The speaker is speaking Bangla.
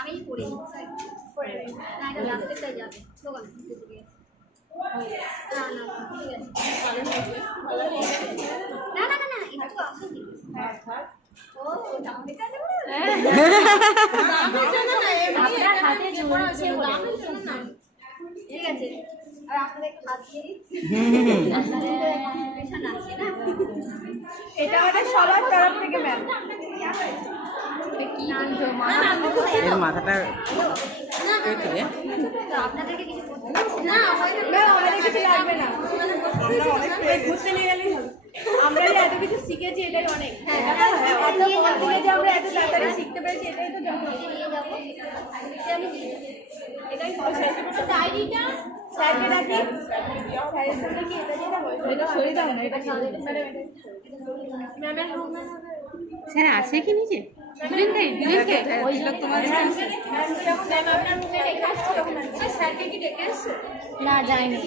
আমি পড়ি না, এটা লাস্টেরটাই যাবে স্লোগান না না না না একটু আসেনি আপনার হাতে জোর আছে ঠিক আছে। আর আপনাদের একটু হাত দিয়ে এটা আমাদের সবার তরফ থেকে ম্যাম। মাথাটা আপনাদেরকে কিছু না ম্যাম আমাদের কিছু লাগবে না, ঘুরতে নিয়ে গেলেই হবে। আমরা যে এত কিছু শিখেছি এটাই অনেক। যে আমরা এত তাড়াতাড়ি শিখতে পেরেছি এটাই তো নিয়ে যাবো এটাই ডায়েরিটা স্যারকে ডাকি, স্যারের সামনে কি এটা সরিয়ে দাও না, এটা ম্যামের রুম স্যার আছে কি নিচে ওই লোক তোমাদের ম্যাম আপনার রুমে রেখে আসছে, স্যারকে কি ডেকে এসছে? না যায়নি।